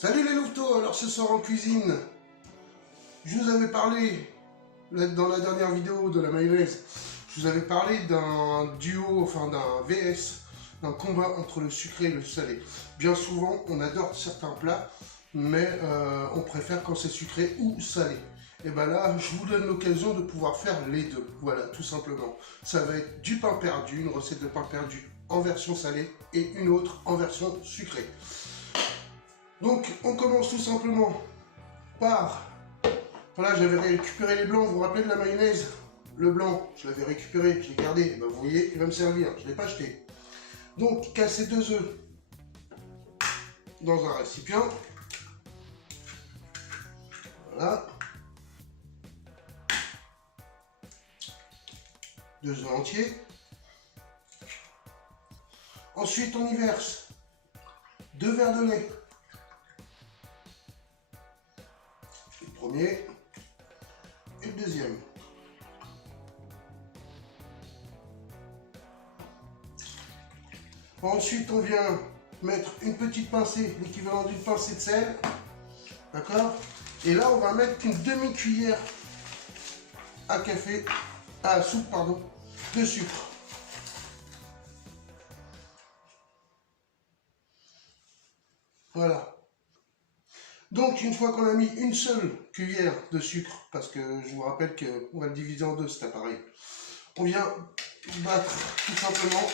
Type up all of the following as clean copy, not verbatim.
Salut les louveteaux, alors ce soir en cuisine, je vous avais parlé, dans la dernière vidéo de la mayonnaise, je vous avais parlé d'un duo, enfin d'un VS, d'un combat entre le sucré et le salé. Bien souvent, on adore certains plats, mais on préfère quand c'est sucré ou salé. Et ben là, je vous donne l'occasion de pouvoir faire les deux, voilà, tout simplement. Ça va être du pain perdu, une recette de pain perdu en version salée et une autre en version sucrée. Donc on commence tout simplement par, voilà, j'avais récupéré les blancs, vous vous rappelez de la mayonnaise? Le blanc, je l'avais récupéré, je l'ai gardé, ben, vous voyez, il va me servir, je ne l'ai pas acheté. Donc casser 2 œufs dans un récipient, voilà, 2 œufs entiers. Ensuite on y verse 2 verres de lait. Le premier et le deuxième. Ensuite, on vient mettre une petite pincée, l'équivalent d'une pincée de sel. D'accord? Et là, on va mettre une demi-cuillère à soupe, pardon, de sucre. Voilà. Donc, une fois qu'on a mis une seule cuillère de sucre, parce que je vous rappelle qu'on va le diviser en deux cet appareil, on vient battre tout simplement.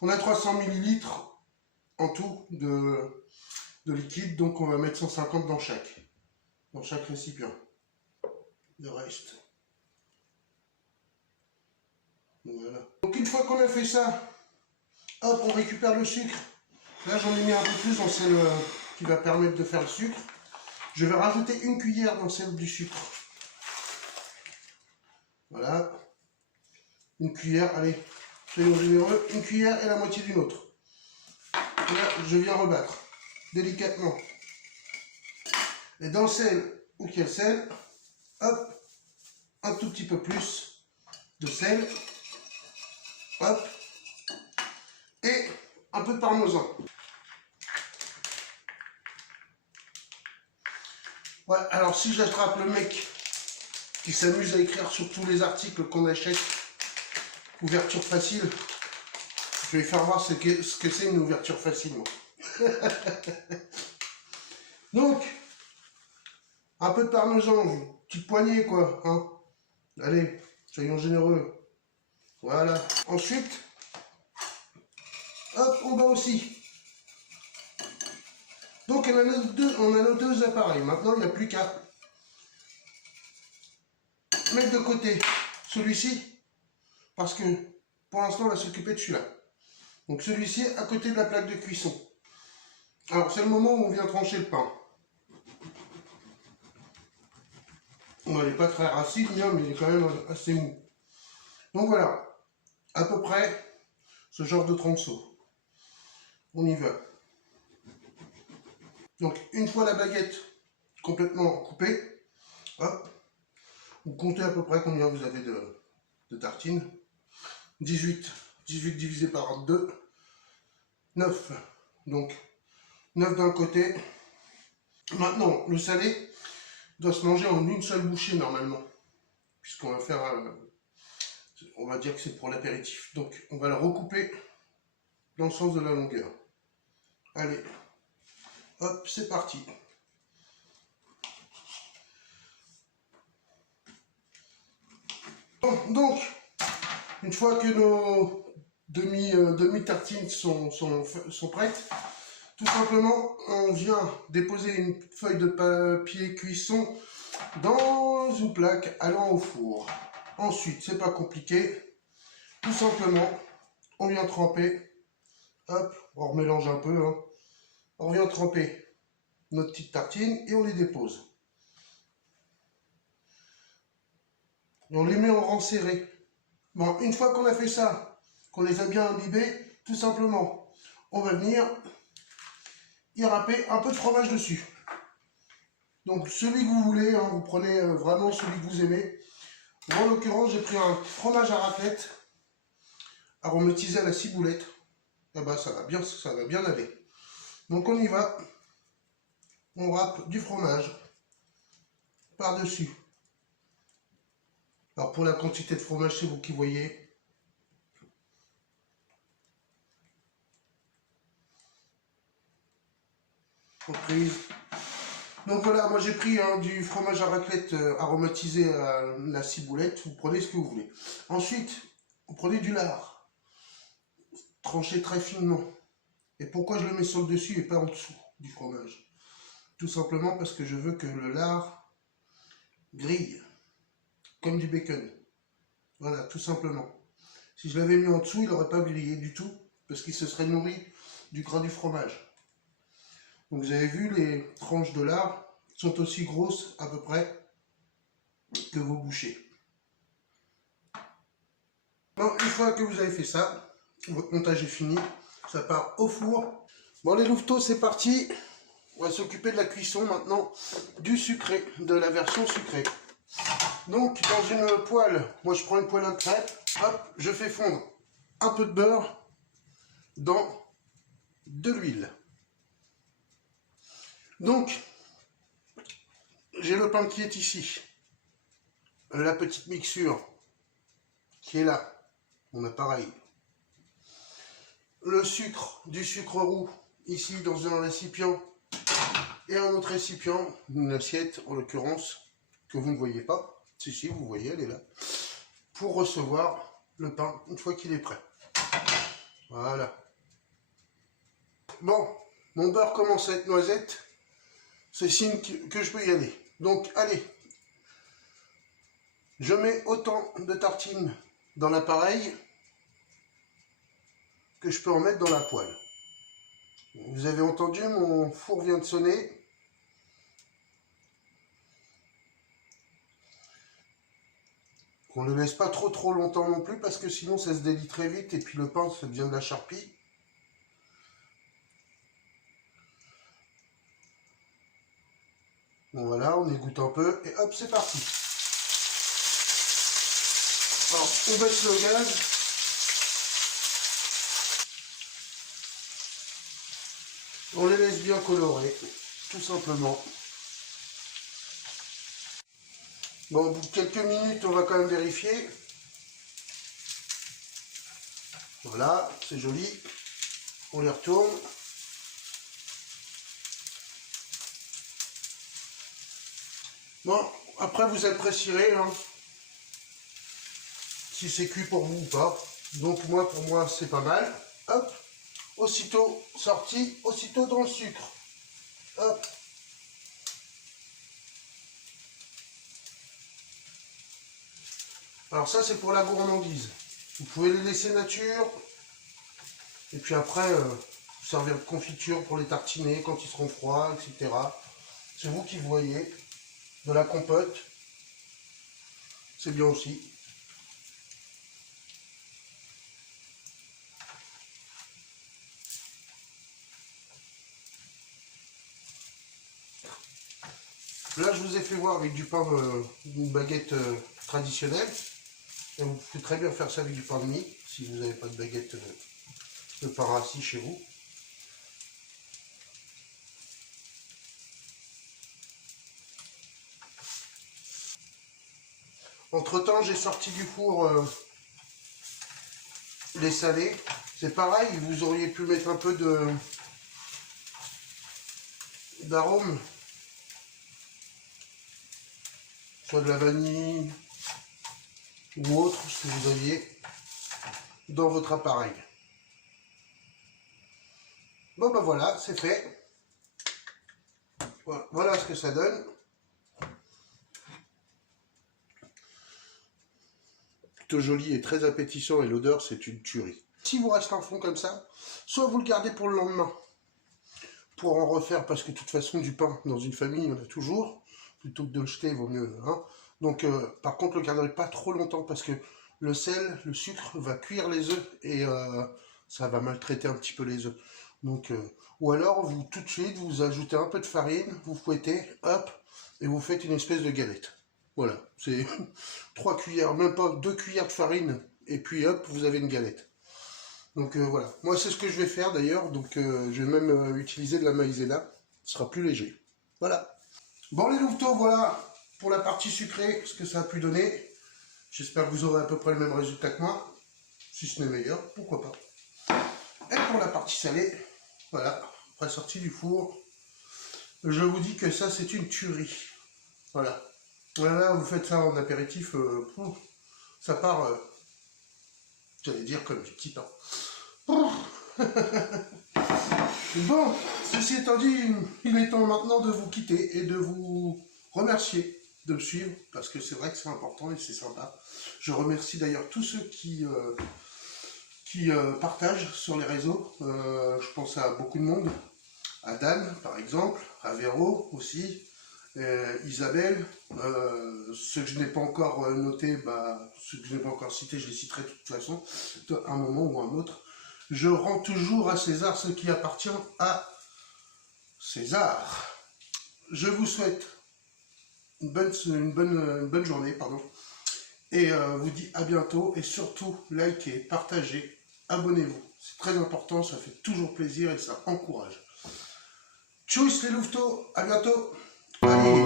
On a 300 ml en tout de liquide, donc on va mettre 150 dans chaque récipient. Le reste. Voilà. Donc une fois qu'on a fait ça, hop, on récupère le sucre. Là j'en ai mis un peu plus dans celle qui va permettre de faire le sucre. Je vais rajouter une cuillère dans celle du sucre. Voilà. Une cuillère, allez, soyons généreux, une cuillère et la moitié d'une autre. Et là, je viens rebattre délicatement. Et dans celle où il y a le sel, hop, un tout petit peu plus de sel, hop, et un peu de parmesan. Ouais, alors si j'attrape le mec qui s'amuse à écrire sur tous les articles qu'on achète, ouverture facile, je vais faire voir ce que c'est une ouverture facile, moi. Donc, un peu de parmesan, une petite poignée, quoi, hein. Allez, soyons généreux. Voilà. Ensuite, hop, on bat aussi. Donc, on a nos deux appareils. Maintenant, il n'y a plus qu'à mettre de côté celui-ci, parce que pour l'instant, on va s'occuper de celui-là. Donc, celui-ci à côté de la plaque de cuisson. Alors, c'est le moment où on vient trancher le pain. Bon, il n'est pas très racine, mais il est quand même assez mou. Donc voilà, à peu près ce genre de tronçon. On y va. Donc une fois la baguette complètement coupée, hop, vous comptez à peu près combien vous avez de tartines. 18 divisé par 2, 9. Donc 9 d'un côté. Maintenant, le salé doit se manger en une seule bouchée normalement, puisqu'on va faire, on va dire que c'est pour l'apéritif. Donc on va le recouper dans le sens de la longueur. Allez, hop, c'est parti. Donc, une fois que nos demi-tartines sont prêtes, tout simplement, on vient déposer une feuille de papier cuisson dans une plaque allant au four. Ensuite, c'est pas compliqué, tout simplement, on vient tremper, hop, on remélange un peu, hein. On vient tremper nos petites tartines et on les dépose. Et on les met en rang serré. Bon, une fois qu'on a fait ça, qu'on les a bien imbibés, tout simplement, on va venir y râper un peu de fromage dessus. Donc celui que vous voulez, hein, vous prenez vraiment celui que vous aimez. Moi, en l'occurrence, j'ai pris un fromage à raclette, aromatisé à la ciboulette. eh ben ça va bien aller. Donc on y va. On râpe du fromage par-dessus. Alors pour la quantité de fromage, c'est vous qui voyez. Reprise. Donc voilà, moi j'ai pris du fromage à raclette aromatisé à la ciboulette. Vous prenez ce que vous voulez. Ensuite, vous prenez du lard, tranché très finement. Et pourquoi je le mets sur le dessus et pas en dessous du fromage? Tout simplement parce que je veux que le lard grille, comme du bacon. Voilà, tout simplement. Si je l'avais mis en dessous, il n'aurait pas grillé du tout, parce qu'il se serait nourri du gras du fromage. Donc vous avez vu, les tranches de lard sont aussi grosses à peu près que vos bouchées. Bon, une fois que vous avez fait ça, votre montage est fini, ça part au four. Bon les louveteaux, c'est parti. On va s'occuper de la cuisson maintenant du sucré, de la version sucrée. Donc dans une poêle, moi je prends une poêle à crêpes, hop, je fais fondre un peu de beurre dans de l'huile. Donc, j'ai le pain qui est ici, la petite mixture qui est là, mon appareil, le sucre, du sucre roux, ici dans un récipient, et un autre récipient, une assiette en l'occurrence, que vous ne voyez pas, si vous voyez, elle est là, pour recevoir le pain une fois qu'il est prêt. Voilà. Bon, mon beurre commence à être noisette, c'est signe que je peux y aller. Donc, allez, je mets autant de tartines dans l'appareil que je peux en mettre dans la poêle. Vous avez entendu, mon four vient de sonner. On ne le laisse pas trop longtemps non plus parce que sinon ça se délie très vite et puis le pain ça devient de la charpie. Bon voilà, on égoutte un peu et hop, c'est parti. Alors, on baisse le gaz. On les laisse bien colorer, tout simplement. Bon, au bout de quelques minutes, on va quand même vérifier. Voilà, c'est joli. On les retourne. Bon, après vous apprécierez hein, si c'est cuit pour vous ou pas. Donc moi, pour moi, c'est pas mal. Hop, aussitôt sorti, aussitôt dans le sucre. Hop. Alors ça, c'est pour la gourmandise. Vous pouvez les laisser nature. Et puis après, servir de confiture pour les tartiner quand ils seront froids, etc. C'est vous qui voyez. De la compote. C'est bien aussi. Là, je vous ai fait voir avec du pain, une baguette traditionnelle. Et vous pouvez très bien faire ça avec du pain de mie, si vous n'avez pas de baguette de pain rassis chez vous. Entre temps, j'ai sorti du four les salés. C'est pareil, vous auriez pu mettre un peu d'arôme, soit de la vanille ou autre, ce que vous aviez dans votre appareil. Bon ben voilà, c'est fait. Voilà ce que ça donne. Plutôt joli et très appétissant et l'odeur c'est une tuerie. Si vous reste un fond comme ça, soit vous le gardez pour le lendemain, pour en refaire, parce que de toute façon du pain dans une famille il y en a toujours, plutôt que de le jeter il vaut mieux. Hein. Donc par contre le garderez pas trop longtemps parce que le sel, le sucre va cuire les œufs et ça va maltraiter un petit peu les œufs. Donc ou alors vous tout de suite vous ajoutez un peu de farine, vous fouettez, hop, et vous faites une espèce de galette. Voilà, c'est 3 cuillères, même pas 2 cuillères de farine, et puis hop, vous avez une galette. Donc voilà, moi c'est ce que je vais faire d'ailleurs, donc je vais même utiliser de la maïzena, ce sera plus léger. Voilà. Bon les louveteaux, voilà pour la partie sucrée, ce que ça a pu donner. J'espère que vous aurez à peu près le même résultat que moi, si ce n'est meilleur, pourquoi pas. Et pour la partie salée, voilà, après sortie du four, je vous dis que ça c'est une tuerie. Voilà. Voilà, vous faites ça en apéritif, ça part, j'allais dire comme du petit pain. Bon, ceci étant dit, il est temps maintenant de vous quitter et de vous remercier de me suivre, parce que c'est vrai que c'est important et c'est sympa. Je remercie d'ailleurs tous ceux qui partagent sur les réseaux. Je pense à beaucoup de monde, à Dan par exemple, à Véro aussi, Isabelle, ceux que je n'ai pas encore notés, ceux que je n'ai pas encore cités, je les citerai de toute façon, à un moment ou à un autre. Je rends toujours à César ce qui appartient à César. Je vous souhaite une bonne journée, pardon, et vous dis à bientôt, et surtout, likez, partagez, abonnez-vous. C'est très important, ça fait toujours plaisir et ça encourage. Tchuss les louveteaux, à bientôt. Allez,